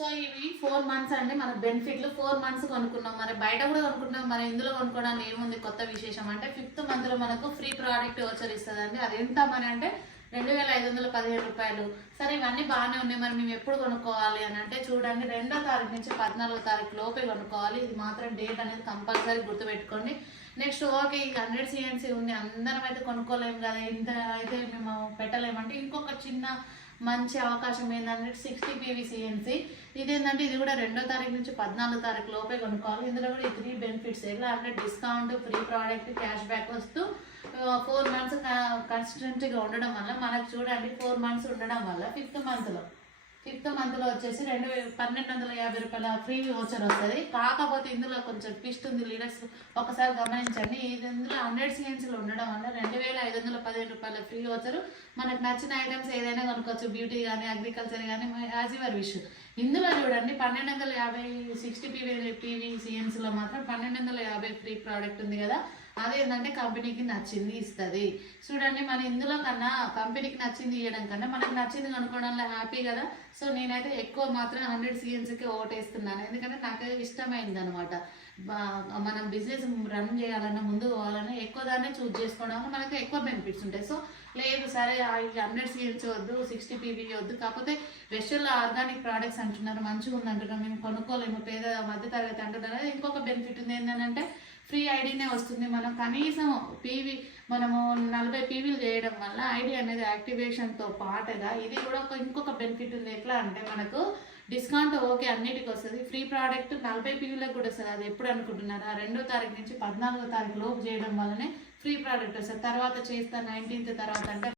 So ఇవి 4 months అండి మన బెనిఫిట్లు. 4 months కొనుక్కున్నాం, మరి బయట కూడా కొనుక్కుంటాం, మరి ఇందులో కొనుక్కోవడానికి ఏముంది కొత్త విశేషం అంటే 5th month లో మనకు ఫ్రీ ప్రోడక్ట్ వోచర్ ఇస్తుందండి. అది ఎంత మరి అంటే 2515 రూపాయలు. సరే ఇవన్నీ బాగానే ఉన్నాయి, మరి మేము ఎప్పుడు కొనుక్కోవాలి అని అంటే చూడండి 2వ తారీఖు నుంచి 14వ తారీఖు లోపే కొనుక్కోవాలి. ఇది మాత్రం డేట్ అనేది కంపల్సరీ గుర్తుపెట్టుకోండి. నెక్స్ట్ ఓకే ఈ 100 CNC ఉంది, అందరం అయితే కొనుక్కోలేము కదా, ఇంత అయితే మేము పెట్టలేమంటే ఇంకొక చిన్న మంచి అవకాశం ఏంటంటే 60 PV CNC. ఇదేంటంటే ఇది కూడా 2వ తారీఖు నుంచి 14వ తారీఖు లోపే కొనుక్కోవాలి. ఇందులో కూడా ఈ 3 బెనిఫిట్స్ ఎలా అంటే discount, free product, cash back వస్తూ 4 months కన్సిస్టెంట్గా ఉండడం వల్ల మనకు చూడండి 4 months ఉండడం వల్ల 5th month లో వచ్చేసి 1250 రూపాయల ఫ్రీ వోచర్ వస్తుంది. కాకపోతే ఇందులో కొంచెం ట్విస్ట్ ఉంది లీడర్స్, ఒకసారి గమనించండి. ఇది ఇందులో 100 CNCలు ఉండడం వల్ల 2515 రూపాయల ఫ్రీ వోచర్. మనకు నచ్చిన ఐటమ్స్ ఏదైనా కొనుక్కోవచ్చు, బ్యూటీ కానీ అగ్రికల్చర్ కానీ యాజ్ యువర్ విష్. ఇందులో చూడండి 1250 60 PV CNCలో మాత్రం 1250 ఫ్రీ ప్రోడక్ట్ ఉంది కదా, అదేంటంటే కంపెనీకి నచ్చింది ఇస్తుంది. చూడండి మన ఇందులో కన్నా కంపెనీకి నచ్చింది ఇవ్వడం కన్నా మనకు నచ్చింది కొనుక్కోవడంలో హ్యాపీ కదా. సో నేనైతే ఎక్కువ మాత్రం 100 CNCకి ఓటేస్తున్నాను, ఎందుకంటే నాకు ఇష్టమైంది అనమాట. మనం బిజినెస్ రన్ చేయాలన్నా ముందు పోవాలన్నా ఎక్కువ దాన్నే చూజ్ చేసుకోవడం వల్ల మనకు ఎక్కువ బెనిఫిట్స్ ఉంటాయి. సో లేదు సరే 100 CNC వద్దు, 60 PV వద్దు, కాకపోతే వెస్టర్న్లో ఆర్గానిక్ ప్రోడక్ట్స్ అంటున్నారు, మంచిగా ఉంది అంటున్నారు, మేము కొనుక్కోలేము, పేద మధ్య తరగతి అంటున్నారు. ఇంకొక బెనిఫిట్ ఉంది ఏంటంటే ఫ్రీ ఐడినే వస్తుంది. మనం కనీసం మనము 40 PVలు చేయడం వల్ల ఐడి అనేది యాక్టివేషన్తో పాటుగా ఇది కూడా ఇంకొక బెనిఫిట్ ఉంది. ఎట్లా అంటే మనకు డిస్కౌంట్ ఓకే అన్నిటికి వస్తుంది, ఫ్రీ ప్రోడక్ట్ 40 PVలకు కూడా వస్తుంది. అది ఎప్పుడు అనుకుంటున్నారు, 2వ తారీఖు నుంచి 14వ తారీఖు లోపు చేయడం వల్లనే ఫ్రీ ప్రోడక్ట్ వస్తుంది. తర్వాత చేస్తా 19th తర్వాత అంటే